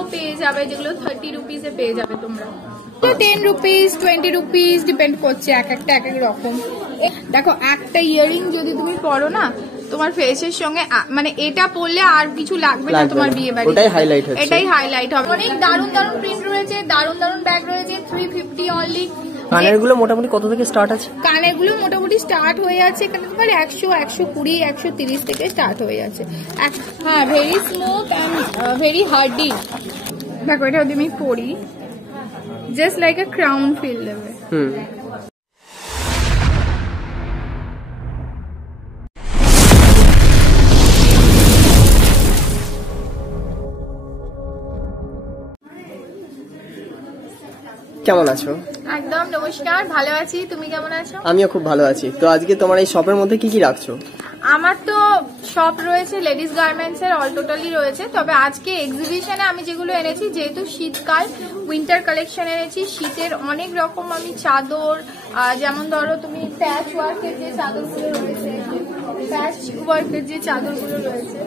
সিল্কও পেয়ে যাবে, যেগুলো 30 রুপিসে পেয়ে যাবে তোমরা। 10 রুপিস 20 রুপিস ডিপেন্ড করছে, এক একটা এক এক রকম। দেখো একটা ইয়াররিং যদি তুমি পরো না তোমার ফেসের সঙ্গে, মানে এটা পরলে আর কিছু লাগবে না তোমার বিয়ে বাড়ি, এটাই হাইলাইট হবে। অনেক দারুন দারুন প্রিন্ট রয়েছে, দারুন দারুন ব্যাগ রয়েছে। 350 অনলি। কানের গুলো মোটামুটি কত থেকে স্টার্ট আছে? কানের গুলো মোটামুটি স্টার্ট হয়ে যাচ্ছে এখানে তোমার 100, 120, 130 থেকে স্টার্ট হয়ে যাচ্ছে। হ্যাঁ, very smooth and very hardy. দেখো এটা যদি আমি পরি, just like a crown feel দেবে। কেমন আছো? একদম নমস্কার, ভালো আছি। তুমি কেমন আছো? আমিও খুব ভালো আছি। তো আজকে তোমার এই শপের মধ্যে কি কি রাখছো? আমার তো শপ রয়েছে লেডিস গার্মেন্টস এর, অল টোটালি রয়েছে। তবে আজকে এক্সিবিশনে আমি যেগুলো এনেছি, যেহেতু শীতকাল, উইন্টার কালেকশন এনেছি। শীতের অনেক রকম আমি চাদর, যেমন ধরো তুমি প্যাচ ওয়ার্কের যে চাদরগুলো রয়েছে, প্যাচ ওয়ার্কের যে চাদরগুলো রয়েছে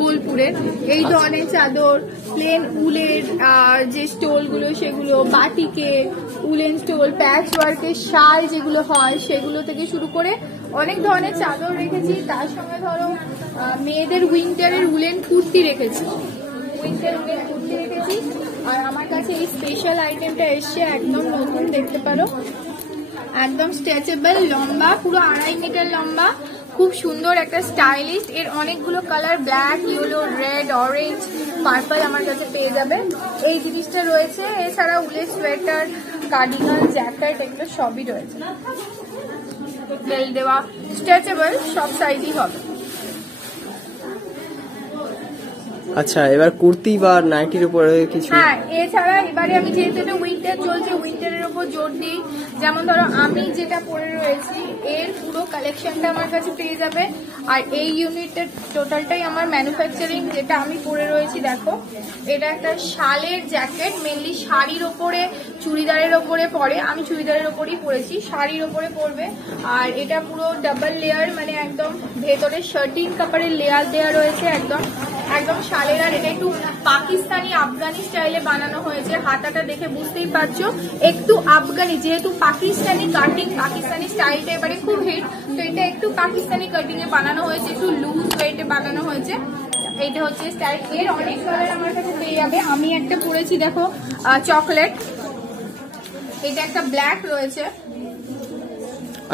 বোলপুরের, এই ধরনের চাদর, প্লেন উলের যে স্টোল গুলো, সেগুলো বাটিকে উলেন স্টোল, প্যাচ ওয়ার্কের শাল যেগুলো হয় সেগুলো থেকে শুরু করে অনেক ধরনের চাদর রেখেছি। তার সঙ্গে ধরো মেয়েদের উইন্টারের উলেন কুর্তি রেখেছি, আর আমার কাছে এই স্পেশাল আইটেমটা এসছে, একদম নতুন, দেখতে পারো, একদম স্ট্রেচেবল, লম্বা, পুরো 2.5 মিটার লম্বা, খুব সুন্দর একটা স্টাইলিশ। এর অনেকগুলো colour, black, yellow, red, orange, purple আমার কাছে পেয়ে যাবে। এই জিনিসটা রয়েছে। এছাড়া উলের সোয়েটার, কার্ডিগান, জ্যাকেট, এগুলো সবই রয়েছে। বেল দেওয়া, স্ট্রেচেবল, সব সাইজই হবে। আচ্ছা, এবার কুর্তি বা নাইটির উপরে কিছু? হ্যাঁ, এছাড়া এবারে আমি যেহেতু এটা উইন্টার চলছে, উইন্টারের উপর জোর দিই। যেমন ধরো আমি যেটা পরে রয়েছি, এর পুরো কালেকশনটা আমার কাছে পেয়ে যাবে। আর এই ইউনিটের টোটালটাই আমার ম্যানুফ্যাকচারিং, যেটা আমি পরে রয়েছি। দেখো, এটা একটা শালের জ্যাকেট, মেনলি শাড়ির ওপরে, চুড়িদারের ওপরে পরে। আমি চুড়িদারের ওপরেই পরেছি, শাড়ির ওপরে পরবে। আর এটা পুরো ডাবল লেয়ার, মানে একদম ভেতরে শার্টিন কাপড়ের লেয়ার দেওয়া রয়েছে, একদম একদম শালের। আর এটা একটু পাকিস্তানি আফগানি স্টাইলে বানানো হয়েছে। হাতাটা দেখে বুঝতেই পারছো একটু আফগানি, যেহেতু পাকিস্তানি কাটিং, পাকিস্তানি স্টাইলটা এবারে খুব হিট, তো এটা একটু পাকিস্তানি কাটিং এ বানানো হয়েছে, একটু লুজ ওয়েটে বানানো হয়েছে। এইটা হচ্ছে স্টাইল। এর অনেক কালার আমার কাছে পেয়ে যাবে। আমি একটা পরেছি, দেখো, চকলেট, এটা একটা ব্ল্যাক রয়েছে।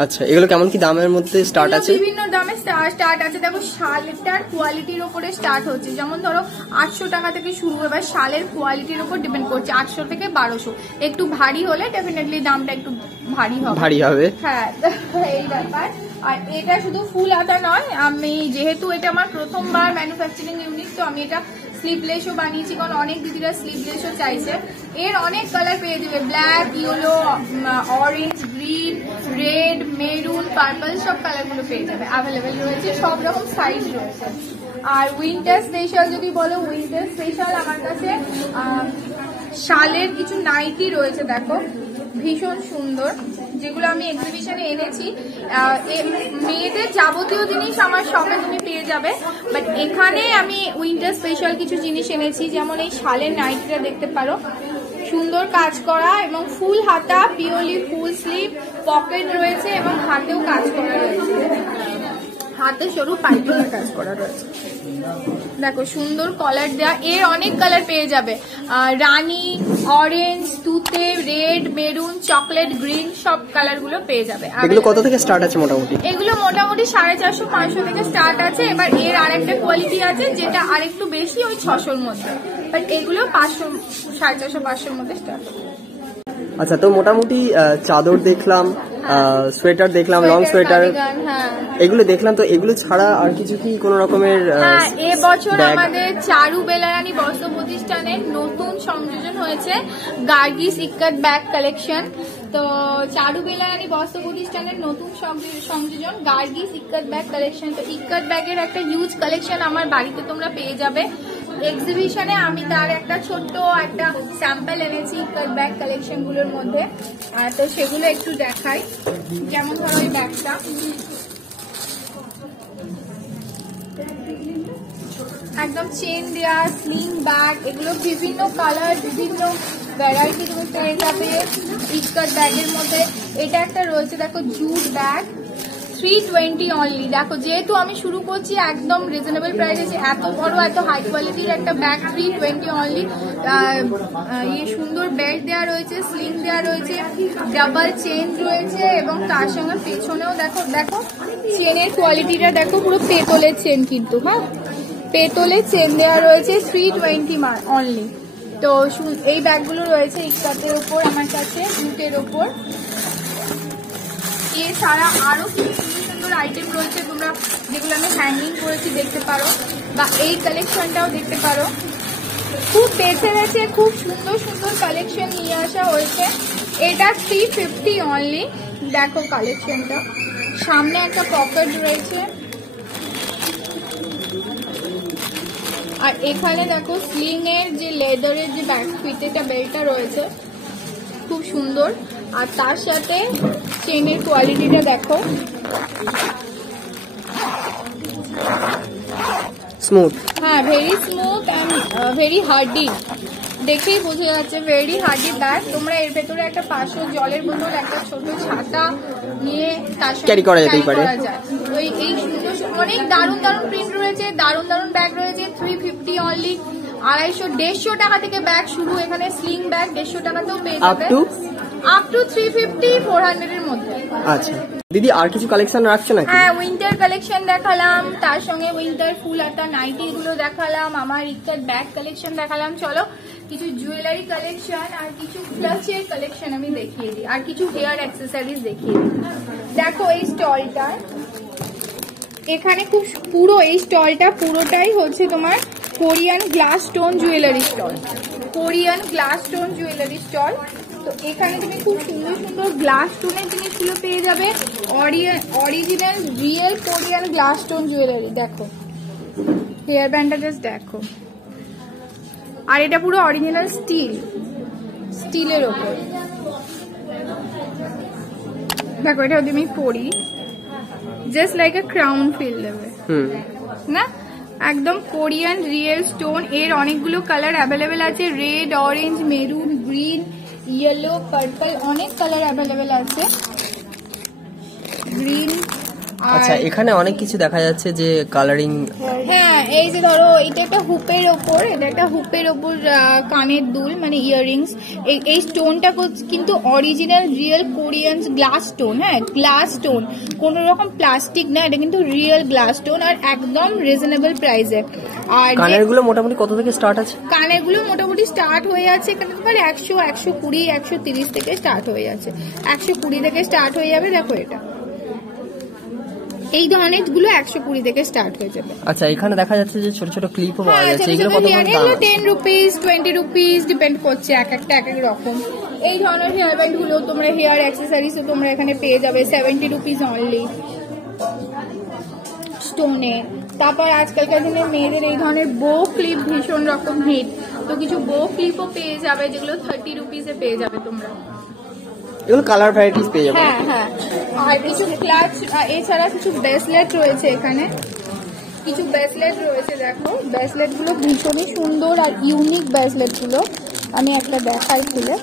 আচ্ছা, এগুলো কেমন কি দামের মধ্যে স্টার্ট আছে? বিভিন্ন দামে স্টার্ট আছে। দেখো, শালটার কোয়ালিটির উপরে স্টার্ট হচ্ছে। যেমন ধরো 800 টাকা থেকে শুরু। এবার শালের কোয়ালিটির উপর ডিপেন্ড করছে, 800 থেকে 1200। একটু ভারী হলে ডেফিনেটলি দামটা একটু ভারী হবে। হ্যাঁ, এই ব্যাপার। আর এটা শুধু ফুল হাতা নয়, আমি যেহেতু এটা আমার প্রথমবার ম্যানুফ্যাকচারিং ইউনিট, তো আমি এটা স্লিভলেসও বানিয়েছি, কারণ অনেক দিদিরা স্লিভলেসও চাইছে। এর অনেক কালার পেয়ে যাবে, black, yellow, orange, green, red, maroon, purple, সব কালারগুলো পেয়ে যাবে, অ্যাভেলেবেল রয়েছে, সব রকম সাইজ রয়েছে। আর উইন্টার স্পেশাল যদি বলো, উইন্টার স্পেশাল আমার কাছে শালের কিছু নাইটি রয়েছে। দেখো, ভীষণ সুন্দর, যেগুলো আমি এক্সিবিশনে এনেছি। মেয়েদের যাবতীয় জিনিস আমার শপে তুমি পেয়ে যাবে, বাট এখানে আমি উইন্টার স্পেশাল কিছু জিনিস এনেছি। যেমন এই শালের নাইটিটা দেখতে পারো, সুন্দর কাজ করা এবং ফুল হাতা, পিওরলি ফুল স্লিভ, পকেট রয়েছে এবং হাতেও কাজ করা রয়েছে, হাতে সরু পাইপিংয়ের কাজ করা রয়েছে। দেখো, সুন্দর কলার দেওয়া। এর অনেক কালার পেয়ে যাবে, রানী, অরেঞ্জ, তুতে, রেড, মেরুন, চকলেট, গ্রিন, সব কালার গুলো পেয়ে যাবে। এগুলো কত থেকে স্টার্ট আছে মোটামুটি? এগুলো মোটামুটি 450-500 থেকে স্টার্ট আছে। এবার এর আরেকটা কোয়ালিটি আছে, যেটা আরেকটু বেশি, ওই 600-র মধ্যে। বাট এগুলো 500, 450-500-র মধ্যে স্টার্ট। আচ্ছা, তো মোটামুটি চাদর দেখলাম, সোয়েটার দেখলাম, লং সোয়েটার, এগুলো দেখলাম। তো এগুলো ছাড়া আর কিছু কি কোন রকমের? হ্যাঁ, এবছর আমাদের চারু বেলারানী বস্ত্র প্রতিষ্ঠানের নতুন সংযোজন হয়েছে, গার্গিস ইক্কত ব্যাগ কালেকশন। তো চারু বেলারানী বস্ত্র প্রতিষ্ঠানের নতুন সংযোজন গার্গিস ইক্কত ব্যাগ কালেকশন। তো ইক্কত ব্যাগের একটা হিউজ কালেকশন আমার বাড়িতে তোমরা পেয়ে যাবে। এক্সিবিশনে আমি তার একটা ছোট্ট একটা স্যাম্পল এনেছি ইক্কত ব্যাগ কালেকশন গুলোর মধ্যে। তো সেগুলো একটু দেখাই। যেমন ধরো এই ব্যাগটা, একদম চেন দেওয়া স্লিং ব্যাগ, এগুলো বিভিন্ন কালার বিভিন্ন ভ্যারাইটি তুমি পেয়ে যাবে স্কার্ট ব্যাগের মধ্যে। এটা একটা রয়েছে দেখো জুট ব্যাগ 320 অনলি। দেখো যেহেতু আমি শুরু করছি একদম রিজনেবল প্রাইসে, এত বড় এত হাই কোয়ালিটির একটা ব্যাগ 320 অনলি। এই সুন্দর বেল্ট দেওয়া রয়েছে, স্লিং দেওয়া রয়েছে, ডাবল চেন রয়েছে এবং তার সঙ্গে পেছনেও দেখো দেখো চেনের কোয়ালিটিটা দেখো, পুরো পেতলের চেন কিন্তু, হ্যাঁ পেতলের চেন দেওয়া রয়েছে 320 অনলি। তো এই ব্যাগগুলো রয়েছে ইস্কার্টের ওপর আমার কাছে, জুটের ওপর। এছাড়া আরো সুন্দর আইটেম রয়েছে তোমরা যেগুলো আমি হ্যাঙ্গিং করেছি দেখতে পারো, বা এই কালেকশনটাও দেখতে পারো। খুব বেছে বেছে খুব সুন্দর সুন্দর কালেকশন নিয়ে আসা হয়েছে। এটা 350 অনলি। দেখো কালেকশনটা, সামনে একটা পকেট রয়েছে আর এখানে দেখো স্লিং এর যে লেদারের যে ব্যাক ফিতেটা বেল্টটা রয়েছে খুব সুন্দর। আর তার সাথে চেনের কোয়ালিটিটা দেখো, স্মুথ, হ্যাঁ very smooth and very hardy, দেখেই বোঝা যাচ্ছে ভেরি হার্ডি ব্যাগ। তোমরা এর ভেতরে একটা 500 জলের বোতল, একটা ছোট ছাতা নিয়ে তার সাথে ক্যারি করা যেতেই পারে। এই সুন্দর অনেক দারুণ দারুণ প্রিন্ট রয়েছে, দারুণ দারুণ ব্যাগ রয়েছে। 350 অনলি, 250-150 টাকা থেকে ব্যাগ শুরু। এখানে স্লিং ব্যাগ 150 টাকাতেও পেয়ে যাবে, আপ টু 350-400 এর মধ্যে। আচ্ছা দিদি, আর কিছু কালেকশন রাখছো নাকি? হ্যাঁ, উইন্টার কালেকশন দেখালাম, তার সঙ্গে উইন্টার ফুল হাতা নাইটি গুলো দেখালাম, আমার ইস্কার্ট ব্যাগ কালেকশন দেখালাম। চলো কিছু জুয়েলারি কালেকশন আর কিছু ক্লাচের কালেকশন আমি দেখিয়ে দিই, আর কিছু হেয়ার অ্যাক্সেসরিজ দেখিয়ে দিই। দেখো এই স্টলটা, এখানে খুব পুরো এই স্টলটা পুরোটাই হচ্ছে তোমার Korean glass stone jewellery stall, Korean glass stone jewellery stall. তো এখানে তুমি খুব সুন্দর সুন্দর গ্লাস স্টোনের জিনিসগুলো পেয়ে যাবে, original real Korean glass stone jewellery. দেখো হেয়ার ব্যান্ডটা জাস্ট দেখো, আর এটা পুরো অরিজিনাল স্টিলের ওপর। দেখো এটা যদি আমি পরি just like a crown feel দেবে না, একদম কোরিয়ান রিয়েল স্টোন। এর অনেকগুলো কালার অ্যাভেলেবেল আছে, red, orange, maroon, green, yellow, purple, অনেক কালার অ্যাভেলেবেল আছে। গ্রিন, আচ্ছা এখানে অনেক কিছু দেখা যাচ্ছে যে কালারিং। হ্যাঁ এই যে ধরো এটা একটা হুপের ওপর, এটা একটা হুপের ওপর কানের দুল মানে ইয়াররিংস। এই স্টোনটা কিন্তু original real Korean glass stone, হ্যাঁ গ্লাস স্টোন, কোন রকম প্লাস্টিক না, এটা কিন্তু রিয়েল গ্লাস স্টোন আর একদম রিজনেবল প্রাইসে। আর কানের গুলো মোটামুটি কত থেকে স্টার্ট আছে? কানের গুলো মোটামুটি স্টার্ট হয়ে যাচ্ছে এখানে তোমার 100, 120, 130 থেকে স্টার্ট হয়ে যাচ্ছে, 120 থেকে স্টার্ট হয়ে যাবে। দেখো এটা এই ধরনের গুলো 120 থেকে স্টার্ট হয়ে যাবে। আচ্ছা এখানে দেখা যাচ্ছে যে ছোট ছোট ক্লিপও পাওয়া যাচ্ছে, এগুলো কত করে দাম? 10 রুপিস 20 রুপিস ডিপেন্ড করছে, এক একটা এক এক রকম। এই ধরনের হেয়ার ব্যান্ড গুলো তোমরা হেয়ার অ্যাক্সেসরিজ তোমরা এখানে পেয়ে যাবে 70 রুপিস অনলি স্টোনে। তারপর আজকালকার দিনে মেয়েদের এই ধরনের বো ক্লিপ ভীষণ রকম হিট, তো কিছু বো ক্লিপও পেয়ে যাবে যেগুলো 30 রুপিসে পেয়ে যাবে তোমরা। এগুলো কালার ভ্যারাইটিস পেয়ে যাবে। হ্যাঁ হ্যাঁ, আর কিছু ক্লাচ, এছাড়া কিছু ব্রেসলেট রয়েছে এখানে, কিছু ব্রেসলেট রয়েছে। দেখো ব্রেসলেট গুলো ভীষণই সুন্দর আর ইউনিক ব্রেসলেট গুলো, আমি একটা দেখাই খুলে।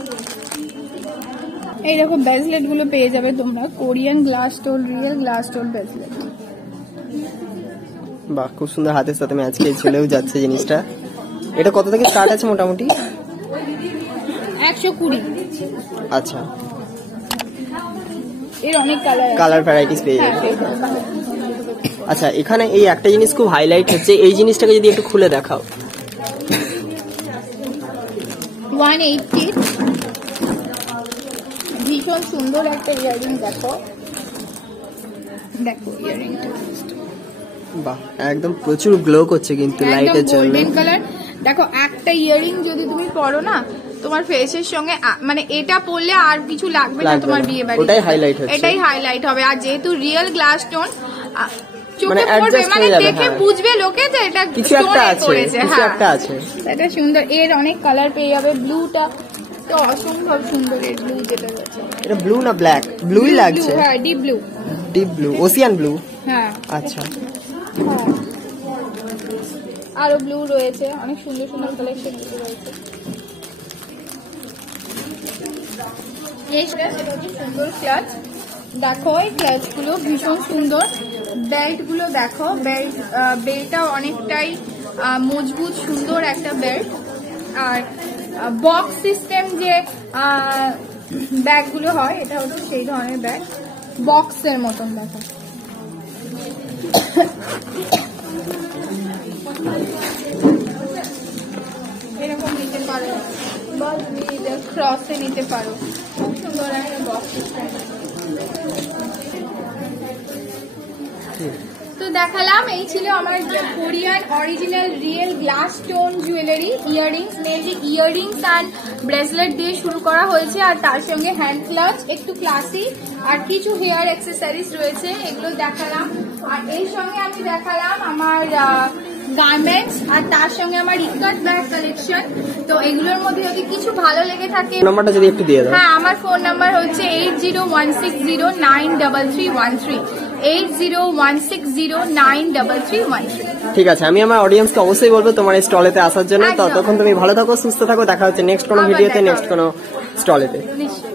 এই দেখো ব্রেসলেট গুলো পেয়ে যাবে তোমরা Korean glass stone, real glass stone bracelet. বাহ খুব সুন্দর, হাতের সাথে ম্যাচ খেয়ে চলেও যাচ্ছে জিনিসটা। এটা কত থেকে স্টার্ট আছে মোটামুটি? 120। আচ্ছা এর অনেক কালার ভ্যারাইটিস পেয়ে যাবে। আচ্ছা এখানে এই একটা জিনিস খুব হাইলাইট হচ্ছে, এই জিনিসটাকে যদি একটু খুলে দেখাও। 180, ভীষণ সুন্দর একটা ইয়াররিং। দেখো দেখো ইয়াররিংটা, বাহ একদম প্রচুর গ্লো করছে কিন্তু লাইটের জন্য। Golden colour. দেখো একটা ইয়াররিং যদি তুমি পরো না তোমার ফেসের সঙ্গে, মানে এটা পরলে আর কিছু লাগবে না তোমার বিয়ে বাড়ি, ওটাই হাইলাইট হচ্ছে, এটাই হাইলাইট হবে। আর যেহেতু রিয়েল গ্লাস স্টোন মানে অ্যাডজাস্ট হয়ে যাবে, দেখে বুঝবে লোকে যে এটা কিছু একটা আছে, কিছু একটা আছে। এটা সুন্দর, এর অনেক কালার পেয়ে যাবে। ব্লুটা তো অসম্ভব সুন্দর, এর ব্লু যেটা রয়েছে। এটা ব্লু না ব্ল্যাক? ব্লুই লাগছে। হ্যাঁ deep blue, deep blue, ocean blue. হ্যাঁ আচ্ছা আরো ব্লু রয়েছে, অনেক সুন্দর সুন্দর কালেকশন রয়েছে। সেটা হচ্ছে সুন্দর ক্লাচ, দেখো এই ক্লাচ গুলো ভীষণ সুন্দর। বেল্ট গুলো দেখো, বেল্টটা অনেকটাই মজবুত সুন্দর একটা বেল্ট। আর বক্স সিস্টেম যে ব্যাগ গুলো হয়, এটা হচ্ছে সেই ধরনের ব্যাগ, বক্সের মতন দেখো। এরকম নিতে পারো বা তুমি ক্রসে নিতে পারো, খুব সুন্দর একটা বক্স সিস্টেম। তো দেখালাম, এই ছিল আমার Korean original real glass stone jewellery earrings. Mainly earrings and bracelet দিয়ে শুরু করা হয়েছে, আর তার সঙ্গে হ্যান্ড ক্লাচ একটু ক্লাসি, আর কিছু হেয়ার অ্যাক্সেসরিজ রয়েছে, এগুলো দেখালাম। আর এর সঙ্গে আমি দেখালাম আমার গার্মেন্টস, আর তার সঙ্গে আমার ইকাট ব্যাগ কালেকশন। তো এগুলোর মধ্যে যদি কিছু ভালো লেগে থাকে, নাম্বারটা যদি একটু দিয়ে দাও। হ্যাঁ, আমার ফোন নাম্বার হচ্ছে 8016093313, 8016093313। ঠিক আছে, আমি আমার অডিয়েন্সকে অবশ্যই বলবো তোমার এই স্টলেতে আসার জন্য। একদম। ততক্ষণ তুমি ভালো থাকো, সুস্থ থাকো, দেখা হচ্ছে নেক্সট কোনো আবার ভিডিওতে, দেখা নেক্সট কোনো স্টলেতে। নিশ্চয়ই।